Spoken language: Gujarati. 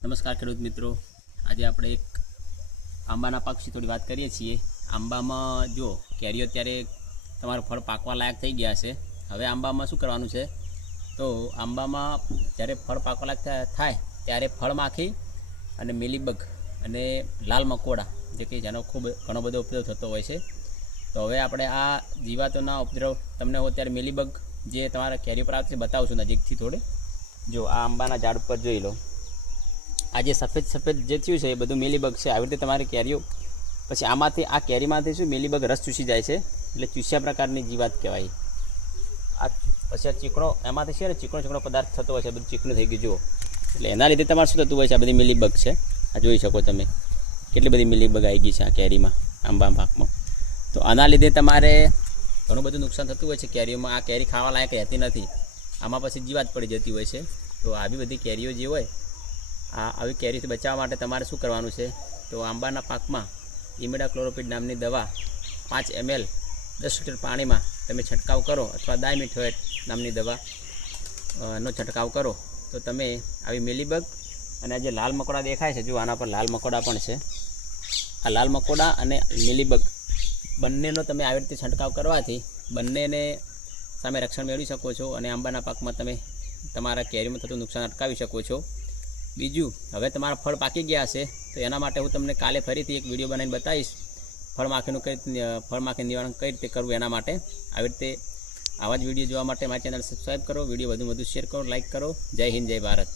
નમસ્કાર ખેડૂત મિત્રો, આજે આપણે એક આંબાના પાક વિશે થોડી વાત કરીએ છીએ। આંબામાં જો કેરીઓ અત્યારે તમારું ફળ પાકવા લાયક થઈ ગયા છે। હવે આંબામાં શું કરવાનું છે, તો આંબામાં જ્યારે ફળ પાકવા લાયક થાય ત્યારે ફળ માખી અને મિલીબગ અને લાલ મકોડા જે કે જેનો ખૂબ ઘણો બધો ઉપયોગ થતો હોય છે। તો હવે આપણે આ જીવાતોના ઉપદ્રવ તમને હું અત્યારે મિલીબગ જે તમારા કેરી પર આવશે બતાવું છું નજીકથી થોડે। જો આ આંબાના ઝાડ ઉપર જોઈ લો, આ જે સફેદ સફેદ જે થયું છે એ બધું મિલીબગ છે। આવી રીતે તમારી કેરીઓ પછી આમાંથી આ કેરીમાંથી શું મિલીબગ રસ ચૂસી જાય છે, એટલે ચૂસ્યા પ્રકારની જીવાત કહેવાય। આ પછી આ ચીકણો એમાંથી છે ને ચીકણો પદાર્થ થતો હોય છે, બધું ચીકણું થઈ ગયું જુઓ, એટલે એના લીધે તમારે શું થતું હોય છે, આ બધી મિલીબગ છે। આ જોઈ શકો તમે કેટલી બધી મિલીબગ આવી ગઈ છે આ કેરીમાં, આંબા પાકમાં। તો આના લીધે તમારે ઘણું બધું નુકસાન થતું હોય છે કેરીઓમાં। આ કેરી ખાવા લાયક રહેતી નથી, આમાં પછી જીવાત પડી જતી હોય છે। તો આવી બધી કેરીઓ જે હોય આવી કેરીથી બચાવવા માટે તમારે શું કરવાનું છે, તો આંબાના પાકમાં ઇમિડાક્લોપ્રિડ નામની દવા 5 ml 10 લિટર પાણીમાં તમે છંટકાવ કરો, અથવા ડાયમિથોએટ નામની દવા નો છંટકાવ કરો, તો તમે આવી મિલીબગ અને આ જે લાલ મકોડા દેખાય છે, જો આના પર લાલ મકોડા પણ છે, આ લાલ મકોડા અને મિલીબગ બંનેનો તમે આવી રીતે છંટકાવ કરવાથી બંનેને સામે રક્ષણ મેળવી શકો છો અને આંબાના પાકમાં તમે તમારા કેરીમાં થતું નુકસાન અટકાવી શકો છો। બીજું, હવે તમારા ફળ પાકી ગયા હશે તો એના માટે હું તમને કાલે ફરીથી એક વિડીયો બનાવીને બતાવીશ, ફળમાખીનું નિવારણ કઈ રીતે કરવું એના માટે। આવી રીતે આવા જ વિડીયો જોવા માટે મારી ચેનલ સબસ્ક્રાઈબ કરો, વિડીયો વધુ શેર કરો, લાઇક કરો। જય હિન્દ, જય ભારત।